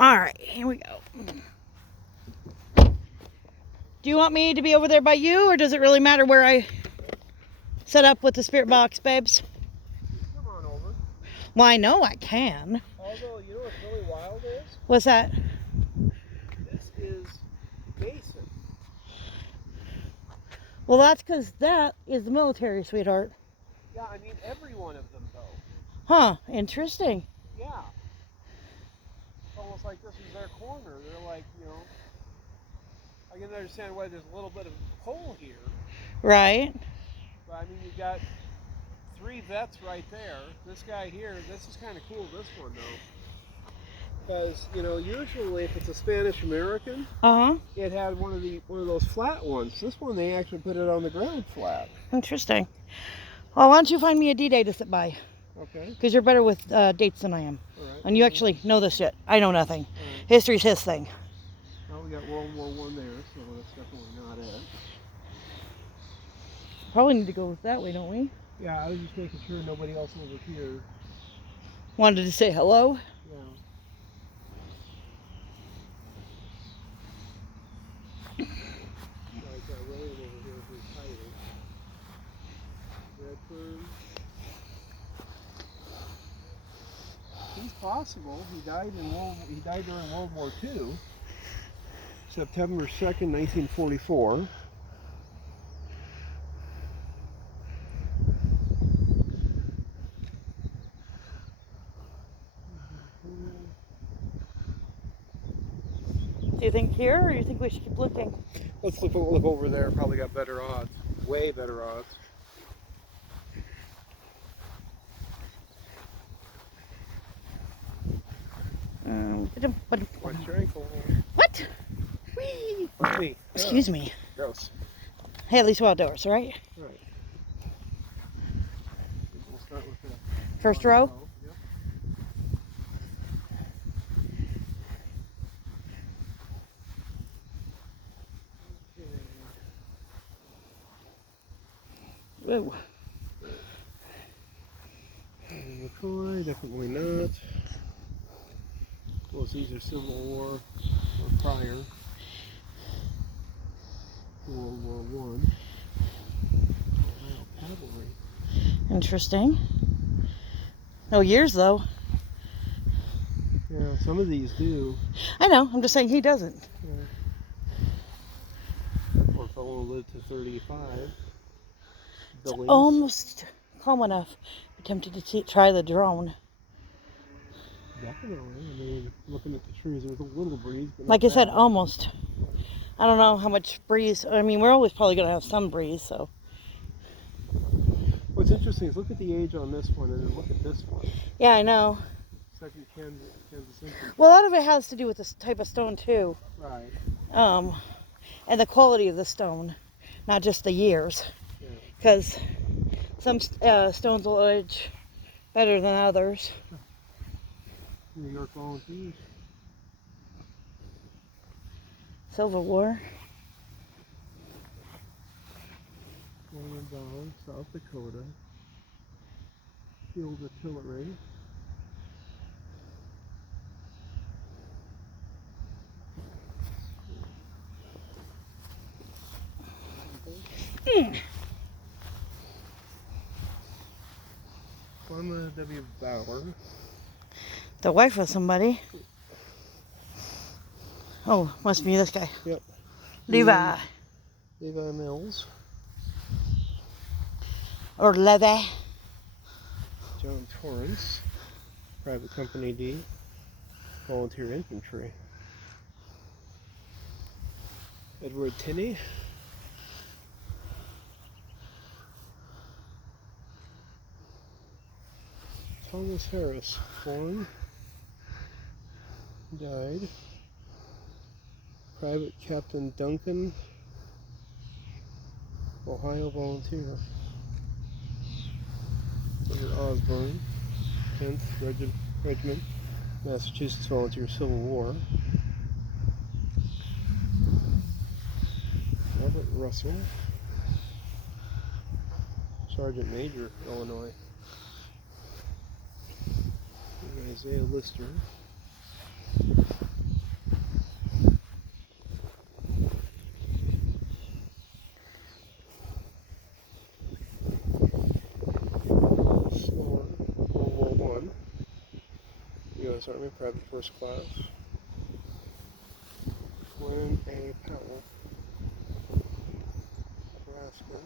All right, here we go. Do you want me to be over there by you, or does it really matter where I set up with the spirit box, babes? Come on over. Well, I know I can. Although, you know what's really wild is? What's that? This is Mason. Well, that's because that is the military, sweetheart. Yeah, I mean every one of them though. Huh, interesting. Yeah. It's almost like this is their corner. They're like, I can understand why there's a little bit of a hole here. Right. But I mean, you got 3 vets right there. This guy here, this is kind of cool, this one though. Because, usually if it's a Spanish American, it had one of those flat ones. This one, they actually put it on the ground flat. Interesting. Well, why don't you find me a D-Day to sit by? Okay. Because you're better with dates than I am. All right. And you actually know this shit. I know nothing. Right. History's his thing. Well, we got World War I there, so that's definitely not it. Probably need to go that way, don't we? Yeah, I was just making sure nobody else over here. Wanted to say hello? Yeah. Like William over here who's hiding. Redfern. He's possible. He died during World War II. September 2nd, 1944. Do you think here, or do you think we should keep looking? Let's look over there. Probably got better odds. Way better odds. What's your ankle? What? Whee! Me. Excuse me. Gross. Hey, at least we're outdoors, right? Right. We'll start with the First row? Yep. Whoa. McCoy, definitely not. Well, these are Civil War or prior to World War I. Ohio Cavalry. Interesting. No years, though. Yeah, some of these do. I know. I'm just saying he doesn't. Yeah. That poor fellow lived to 35. Billings. Almost calm enough. Attempted to try the drone. Definitely. I mean, looking at the trees, there's a little breeze. But Like I said, almost. I don't know how much breeze. I mean, we're always probably going to have some breeze, so. What's interesting is look at the age on this one and then look at this one. Yeah, I know. Second Kansas Infantry. Well, a lot of it has to do with this type of stone, too. Right. And the quality of the stone, not just the years. Because some stones will age better than others. New York Volunteers. Civil War. William Bond, South Dakota. Field Artillery. Clemma W. Bauer. The wife of somebody. Oh, must be this guy. Yep. Levi. Levi Mills. Or Levi. John Torrance. Private Company D. Volunteer Infantry. Edward Tinney. Thomas Harris, born, died. Private Captain Duncan, Ohio Volunteer. Richard Osborne, 10th Regiment, Massachusetts Volunteer Civil War. Robert Russell, Sergeant Major, Illinois. Isaiah Lister, U.S. Army, Private First Class. Glenn A. Powell, Nebraska.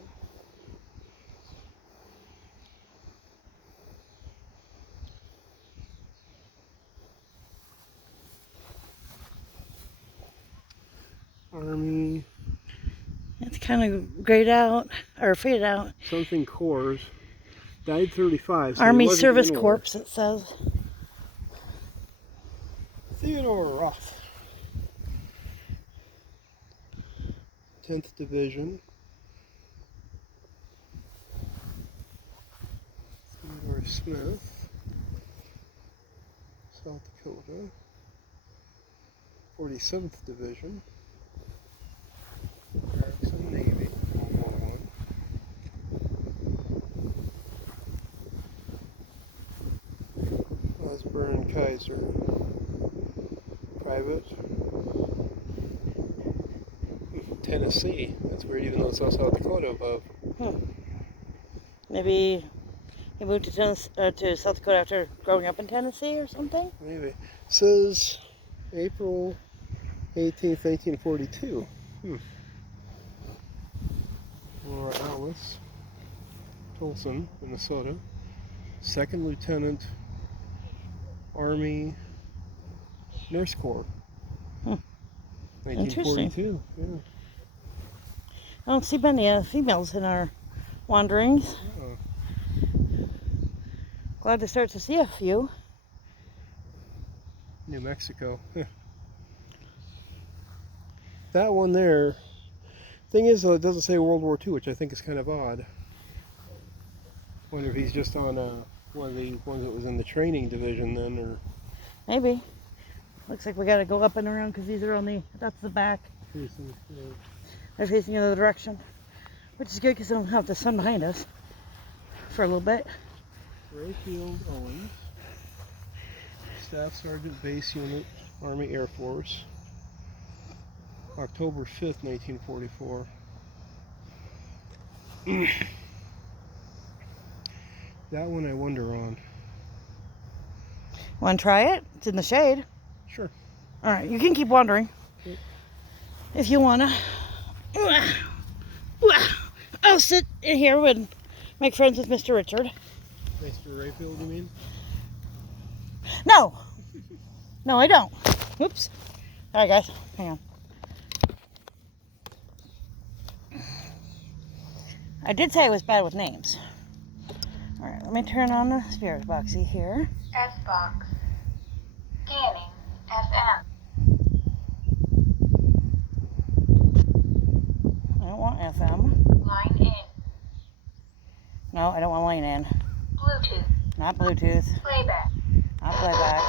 Army. It's kind of grayed out, or faded out. Something Corps. Died 35. So Army he wasn't Service in war. Corps, it says. Theodore Roth. 10th Division. Theodore Smith. South Dakota. 47th Division. Jackson Navy. World War I. Osborne Kaiser. Private. Tennessee. That's weird, even though it's not South Dakota above. Maybe he moved to South Dakota after growing up in Tennessee or something? Maybe. It says April 18th, 1942. Laura Alice Tolson, Minnesota. 2nd Lieutenant, Army Nurse Corps. 1942. Yeah. I don't see many females in our wanderings. Oh. Glad to start to see a few. New Mexico. That one there. Thing is, though, it doesn't say World War II, which I think is kind of odd. Wonder if he's just on one of the ones that was in the training division then, or Maybe. Looks like we gotta go up and around because these are that's the back. They're facing the other direction. Which is good because I don't have the sun behind us for a little bit. Rayfield Owens, Staff Sergeant, Base Unit, Army Air Force, October 5th, 1944. That one I wonder on. Want to try it? It's in the shade. Sure. All right, you can keep wandering if you wanna. I'll sit in here and make friends with Mr. Richard. Mr. Rayfield, you mean? No, no, I don't. Oops. All right, guys, hang on. I did say I was bad with names. All right, let me turn on the spirit boxy here. S-Box. Scanning. FM. I don't want FM. Line in. No, I don't want line in. Bluetooth. Not Bluetooth. Playback. Not playback.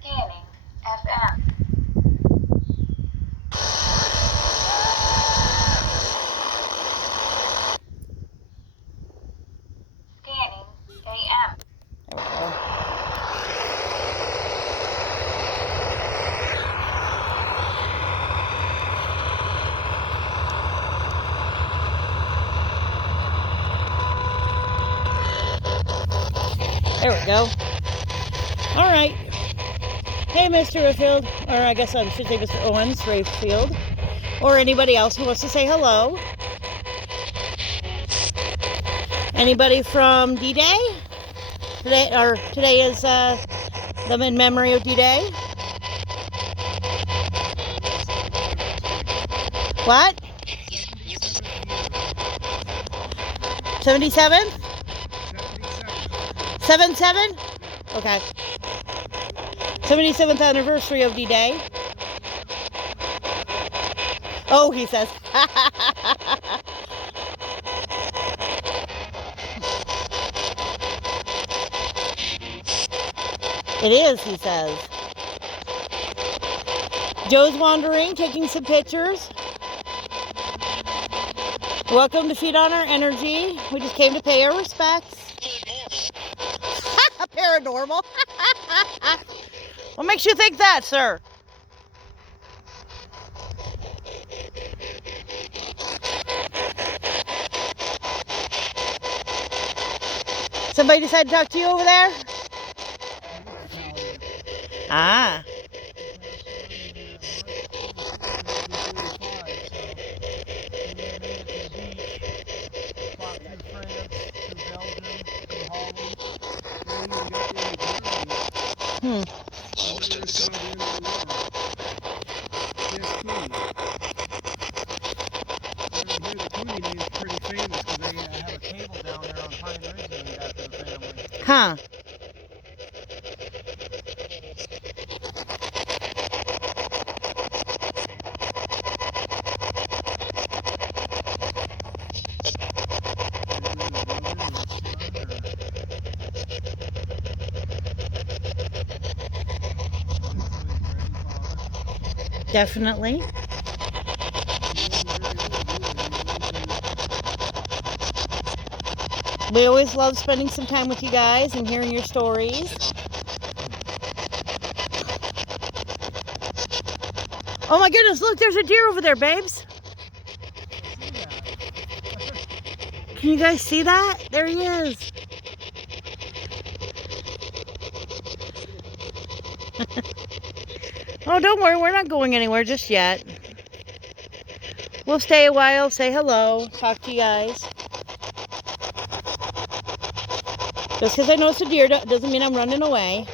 Scanning. FM. Scanning. AM. There we go. There we go. All right. Hey, Mr. Rayfield, or I guess I should say Mr. Owens Rayfield, or anybody else who wants to say hello. Anybody from D-Day? Today is them in memory of D-Day. What? 77? 77? Okay. 77th anniversary of D-Day. Oh, he says. It is, he says. Joe's wandering, taking some pictures. Welcome to Feed on Our Energy. We just came to pay our respects. Paranormal. What makes you think that, sir? Somebody decided to talk to you over there? Ah. Hmm. Almost in the zone. Huh. Definitely. We always love spending some time with you guys and hearing your stories. Oh my goodness, look, there's a deer over there, babes. Can you guys see that? There he is. Oh, don't worry, we're not going anywhere just yet. We'll stay a while, say hello, talk to you guys. Just because I know it's a deer doesn't mean I'm running away.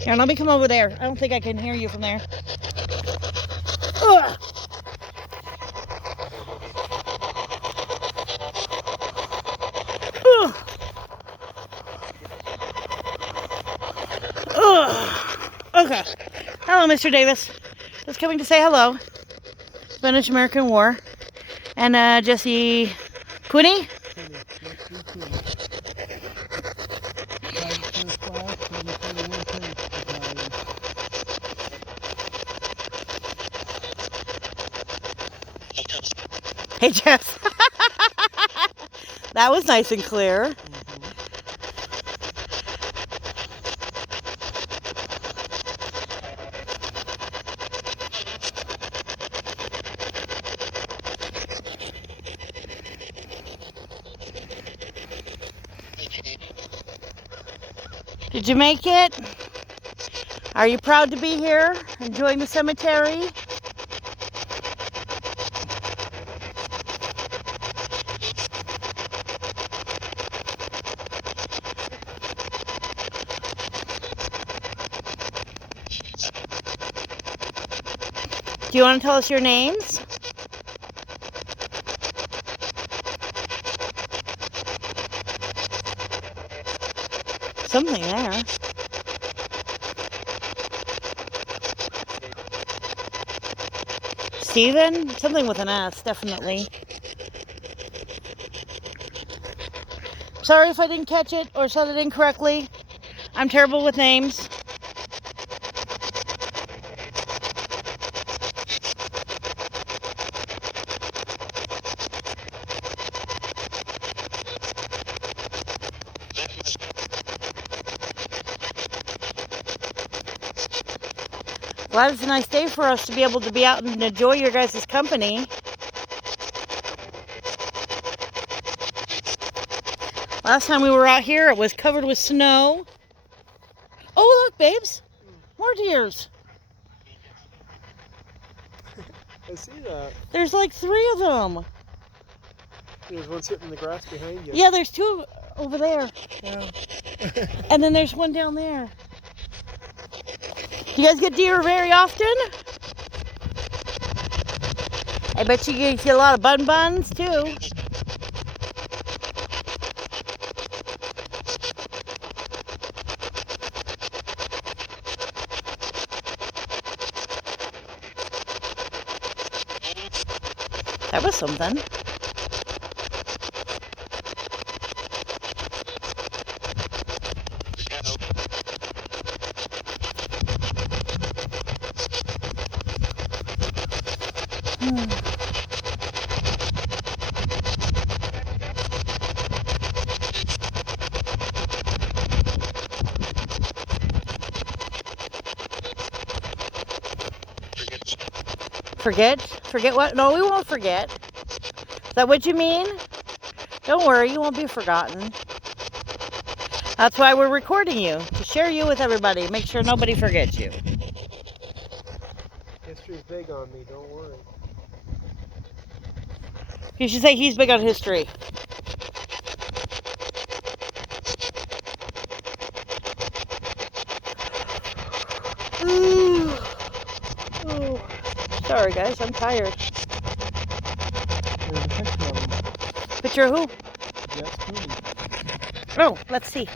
Here, let me come over there. I don't think I can hear you from there. Ugh. Ugh. Ugh. Okay. Hello, Mr. Davis. Just coming to say hello. Spanish-American War. And Jesse Cooney? Hey, Jess. That was nice and clear. Did you make it? Are you proud to be here, enjoying the cemetery? Do you want to tell us your names? Something there. Steven? Something with an S, definitely. Sorry if I didn't catch it or said it incorrectly. I'm terrible with names. Glad it's a nice day for us to be able to be out and enjoy your guys' company. Last time we were out here, it was covered with snow. Oh, look, babes. More deers. I see that. There's like 3 of them. There's one sitting in the grass behind you. Yeah, there's 2 over there. Yeah. And then there's one down there. You guys get deer very often? I bet you get a lot of buns too. That was something. Forget? Forget what? No, we won't forget. Is that what you mean? Don't worry, you won't be forgotten. That's why we're recording you, to share you with everybody. Make sure nobody forgets you. History's big on me, don't worry. You should say he's big on history. Ooh. Oh. Sorry guys, I'm tired. There's a picture of him. Picture of who? Jess Cooney. Oh, let's see.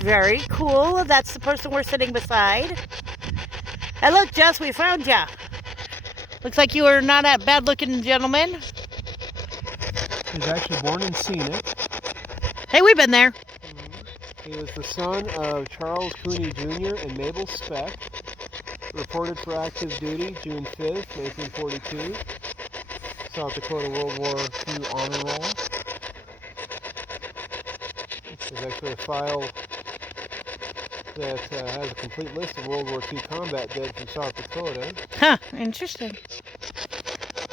Very cool. That's the person we're sitting beside. Hey, look, Jess, we found ya. Looks like you are not a bad-looking gentleman. He's actually born in Scenic. Hey, we've been there. He was the son of Charles Cooney Jr. and Mabel Speck. Reported for active duty June 5th, 1942. South Dakota World War II Honor Roll. There's actually a file that has a complete list of World War II combat dead from South Dakota. Huh, interesting.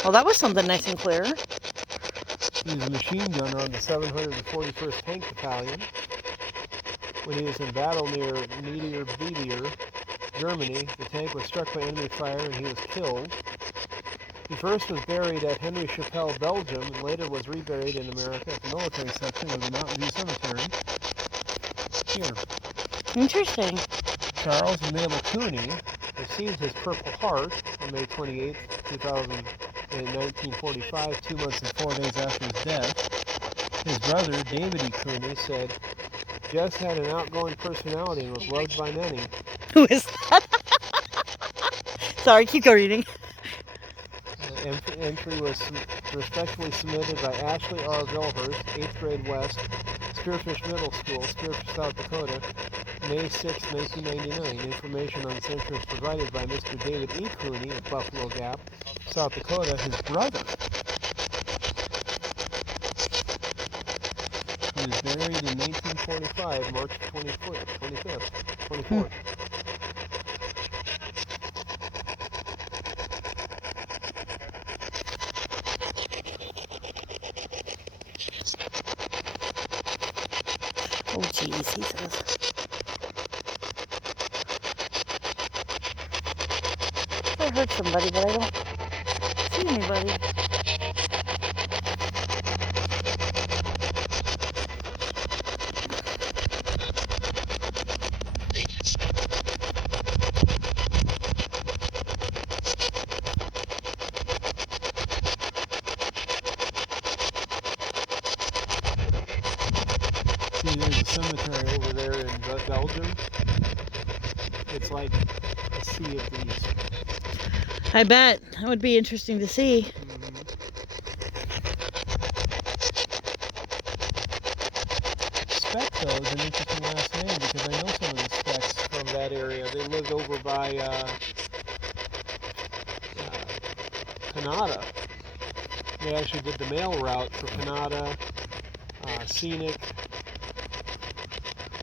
Well, that was something nice and clear. He was a machine gunner on the 741st Tank Battalion. When he was in battle near Niederbieder, Germany, the tank was struck by enemy fire and he was killed. He first was buried at Henry Chapelle, Belgium, and later was reburied in America at the military section of the Mountain View Cemetery. Here. Interesting. Charles and Mabel Cooney received his Purple Heart on May 28, 1945, 2 months and 4 days after his death. His brother, David E. Cooney, said, Jess had an outgoing personality and was loved by many. Who is that? Sorry, keep going reading. Entry was respectfully submitted by Ashley R. Vilhurst, 8th grade West, Spearfish Middle School, Spearfish, South Dakota, May 6, 1999. Information on this entry was provided by Mr. David E. Cooney of Buffalo Gap, South Dakota, his brother. He was buried in 1945, March 24th. Oh, geez, he says. I heard somebody, but I don't see anybody. See, there's a cemetery over there in Belgium. It's like a sea of these. I bet. That would be interesting to see. Speck, though, is an interesting last name because I know some of the Specks from that area. They lived over by Canada. They actually did the mail route for Canada, Scenic,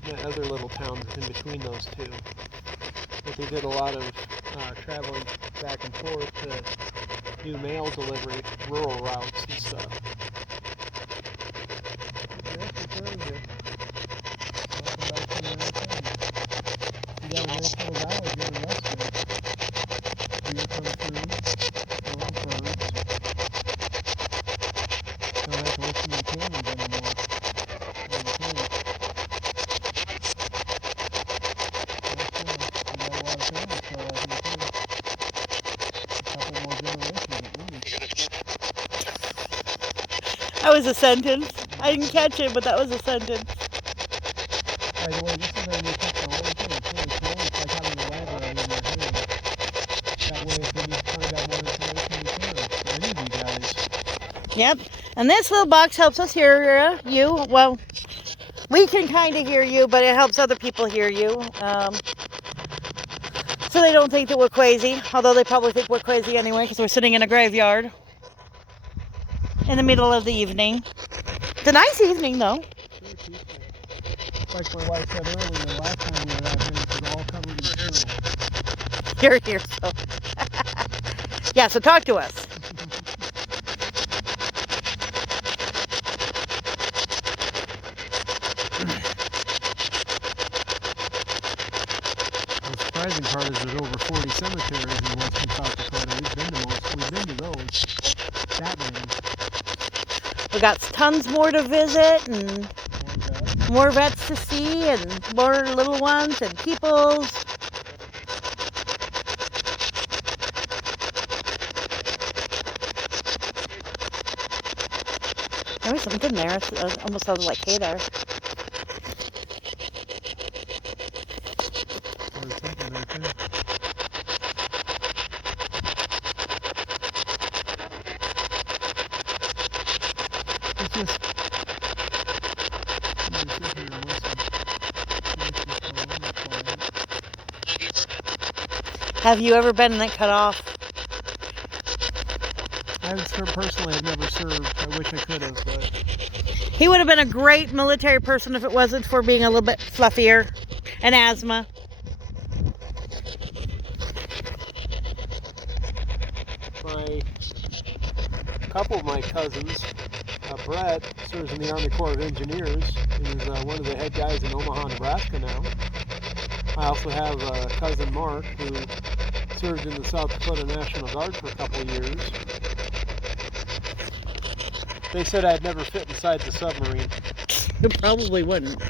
and other little towns in between those two. But they did a lot of traveling back and forth to do mail delivery, rural routes and stuff. That was a sentence. I didn't catch it, but that was a sentence. By the way, this is our new technology. It's really cool. It's like having a library in your head. That way, if you need to find out more information, you can. For any of you guys. Yep. And this little box helps us hear you. Well, we can kind of hear you, but it helps other people hear you. So they don't think that we're crazy. Although they probably think we're crazy anyway, because we're sitting in a graveyard. In the middle of the evening. It's a nice evening, though. Very peaceful. Like my wife said earlier, the last time we were out here, it was all covered in snow. you're here, so. Yeah, so talk to us. The surprising part is there's over 40 cemeteries in western South Dakota. We've been to those. That many. We got tons more to visit and more vets to see and more little ones and peoples. There was something there. It almost sounded like hay there. There's something right there. It's just... Have you ever been in that cut off? I personally have never served. I wish I could have, but... He would have been a great military person if it wasn't for being a little bit fluffier and asthma. A couple of my cousins, Brett serves in the Army Corps of Engineers and is one of the head guys in Omaha, Nebraska now. I also have a cousin Mark who served in the South Dakota National Guard for a couple of years. They said I'd never fit inside the submarine. You probably wouldn't.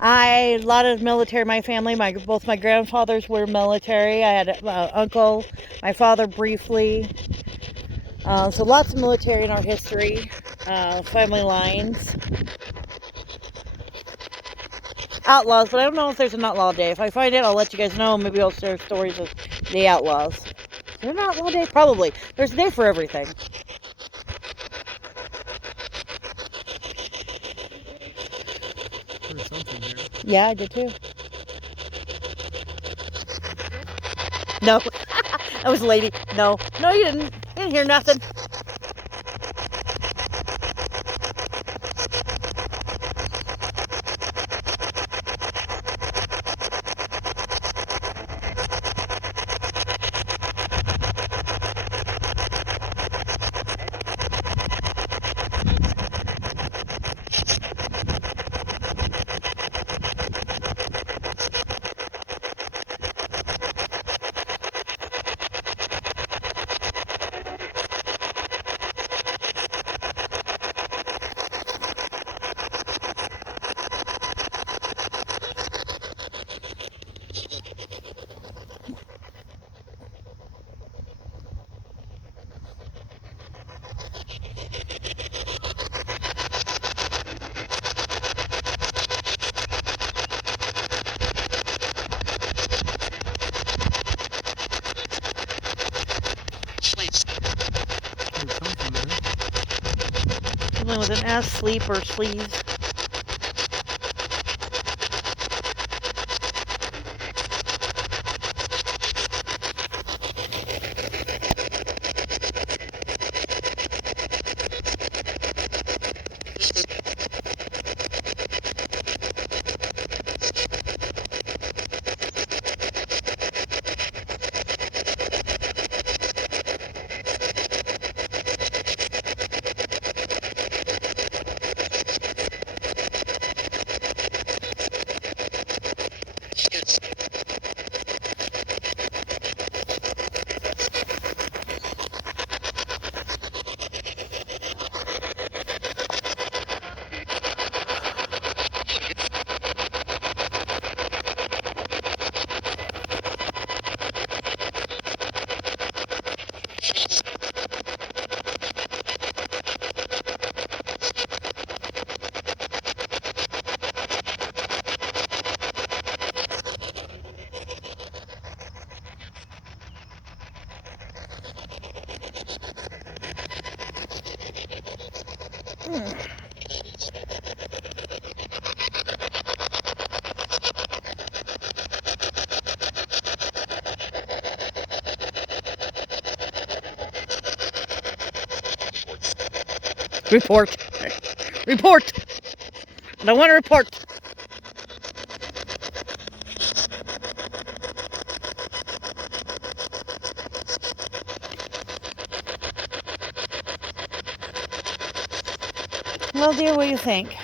A lot of military in my family. Both my grandfathers were military. I had an uncle, my father briefly. So lots of military in our history, family lines. Outlaws, but I don't know if there's an outlaw day. If I find it, I'll let you guys know. Maybe I'll share stories of the outlaws. Is there an outlaw day? Probably. There's a day for everything. Heard something here. Yeah, I did too. No. That was a lady. No. No, you didn't. You didn't hear nothing. Something with an S, sleep or sleeves. Report. Report. I don't want to report. Well, dear, what do you think?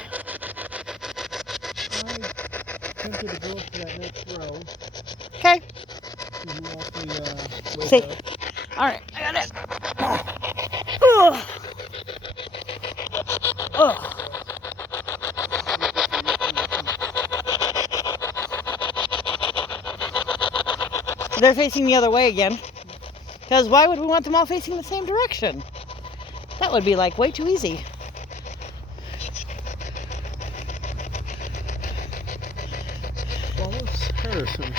I'm tempted to go up to that next row. Okay. And you actually wake See. up. All right, I got it. Ugh. Ugh. They're facing the other way again. Because why would we want them all facing the same direction? That would be like way too easy. Wallace Harrison.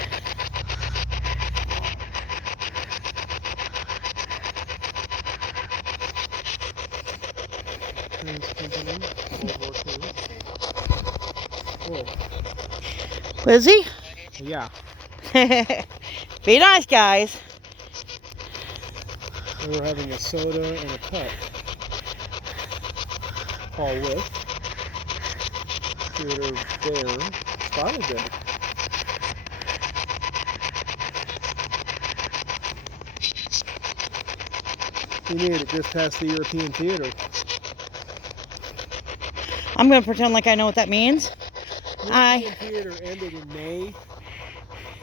Lizzie? Yeah. Be nice, guys. We were having a soda and a cup. Paul With. Theater there. Spotted there. He made it just past the European Theater. I'm going to pretend like I know what that means. The European Theater ended in May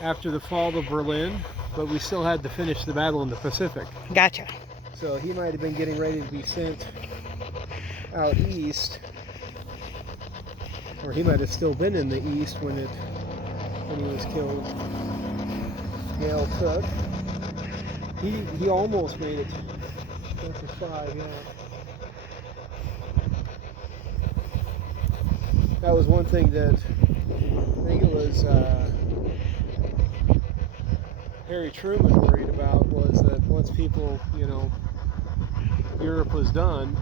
after the fall of Berlin, but we still had to finish the battle in the Pacific. Gotcha. So he might have been getting ready to be sent out east, or he might have still been in the east when he was killed. Gail Cook. He almost made it. After 5, yeah. That was one thing that I think it was Harry Truman worried about, was that once people, Europe was done,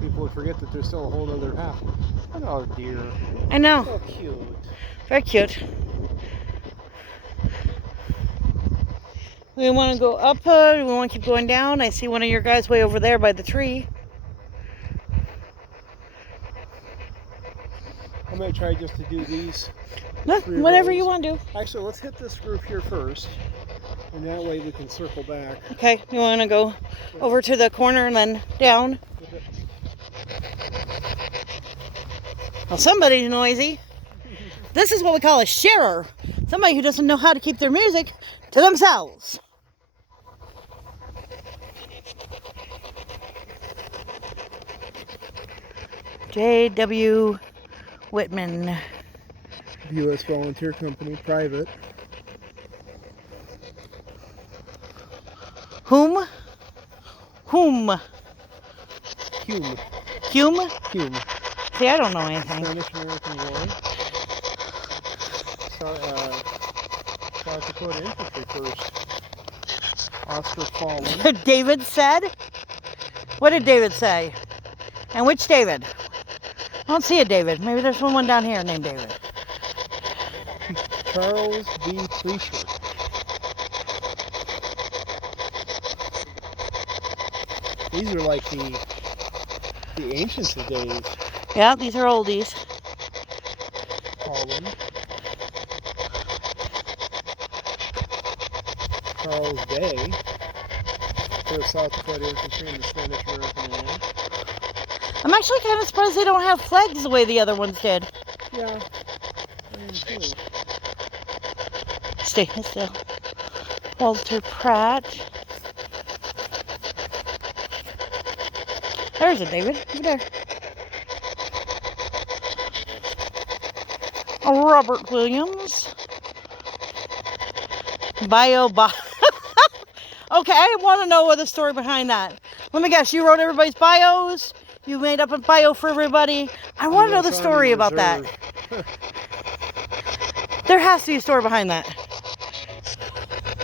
people would forget that there's still a whole other half. Oh dear. I know. So cute. Very cute. We want to go up, we want to keep going down. I see one of your guys way over there by the tree. I might try just to do these. No, whatever you want to do. Actually, let's hit this group here first, and that way we can circle back. Okay, you want to go over to the corner and then down? Well, somebody's noisy. This is what we call a sharer. Somebody who doesn't know how to keep their music to themselves. J.W. Whitman. U.S. Volunteer Company, private. Whom? Hume. Hume. See, I don't know anything. Spanish-American War. South Dakota Infantry first. Oscar Fallen. David said? What did David say? And which David? I don't see a David. Maybe there's one down here named David. Charles B. Fleischer. These are like the ancients of days. Yeah, these are oldies. Holland. Charles Day. For South Dakota Infantry in the Spanish-American War. I'm actually kind of surprised they don't have flags the way the other ones did. Yeah. I am too. Stay still. Walter Pratt. There's a David. Over there. Robert Williams. Okay, I want to know what the story behind that. Let me guess, you wrote everybody's bios? You made up a bio for everybody? I want to know the story about that. There has to be a story behind that.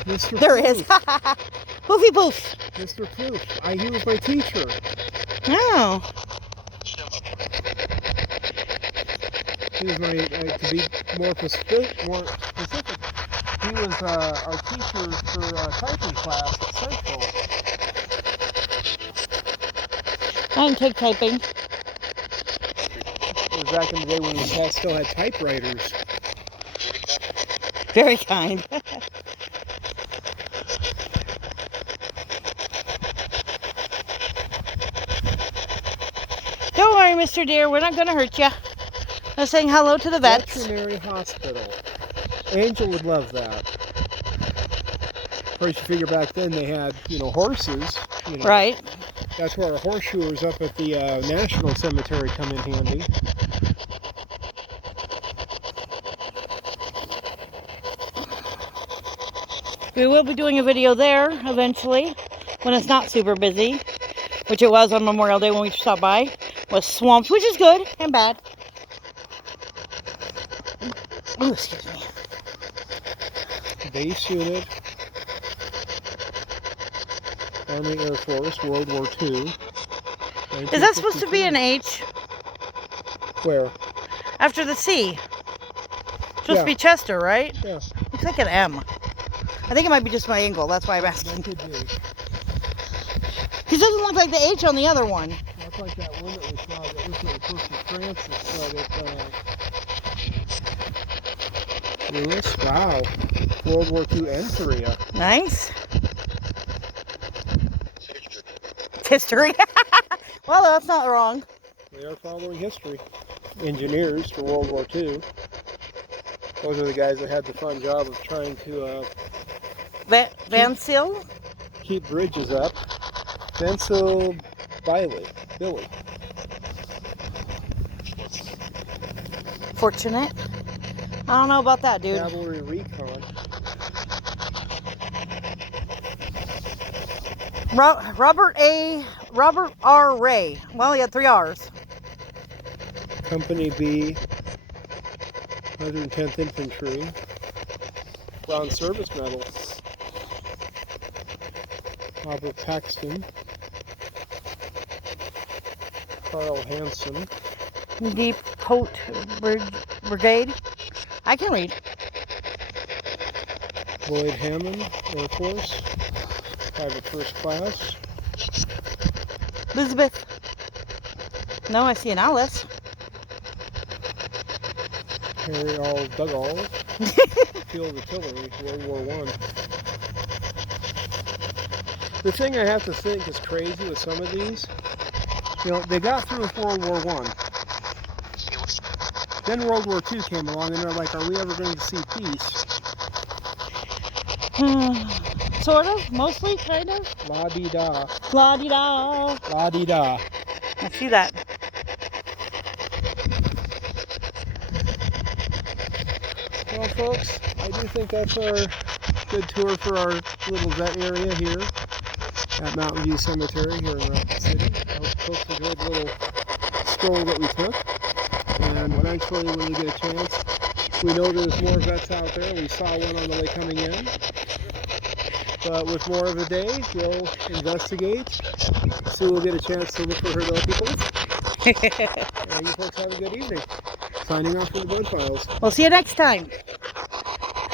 Mr. There Poof. is. Poofy poof. Mr. Poof. He was my teacher. Oh. He was my, to be more specific, he was our teacher for typing class at Central. I didn't take typing. It was back in the day when we still had typewriters. Very kind. Don't worry, worry, Mr. Deer. We're not going to hurt you. I'm saying hello to the vets. Veterinary hospital. Angel would love that. Of course, you figure back then they had, horses. Right. That's where our horseshoers up at the National Cemetery come in handy. We will be doing a video there eventually when it's not super busy, which it was on Memorial Day when we stopped by. Was swamped, which is good and bad. Oh, excuse me. Base unit, Army Air Force, World War II. Is that supposed to be an H? Where? After the C. Supposed to be Chester, right? Yeah. Looks like an M. I think it might be just my angle. That's why I'm asking. That could be. Because it doesn't look like the H on the other one. That's like that one that we saw that was like close to Francis, but Lewis, wow. World War II and Korea. Nice. History. Well, that's not wrong. They are following history. Engineers for World War II. Those are the guys that had the fun job of trying to Van Seal? keep bridges up. Vancil Billy. Fortunate. I don't know about that, dude. Cavalry Recon. Robert R. Ray. Well, he had 3 R's. Company B. 110th Infantry. Bronze Service Medal. Robert Paxton. Carl Hansen. Deep Coat Brigade. I can read. Lloyd Hammond, Air Force. Private First Class. Elizabeth. No, I see an Alice. Harry All Dugall. Field Artillery, World War I. The thing I have to think is crazy with some of these, they got through with World War I. Then World War II came along and they're like, are we ever going to see peace? Sort of, mostly, kind of. La-di-da. La-di-da. La-di-da. I see that. Well, folks, I do think that's our good tour for our little vet area here at Mountain View Cemetery here in Rapid City. I hope folks enjoyed the little stroll that we took. And eventually, when we get a chance, we know there's more vets out there. We saw one on the way coming in. But with more of a day, we'll investigate. Sue will get a chance to look for her little people. And you folks have a good evening. Signing off from the Blood Files. We'll see you next time.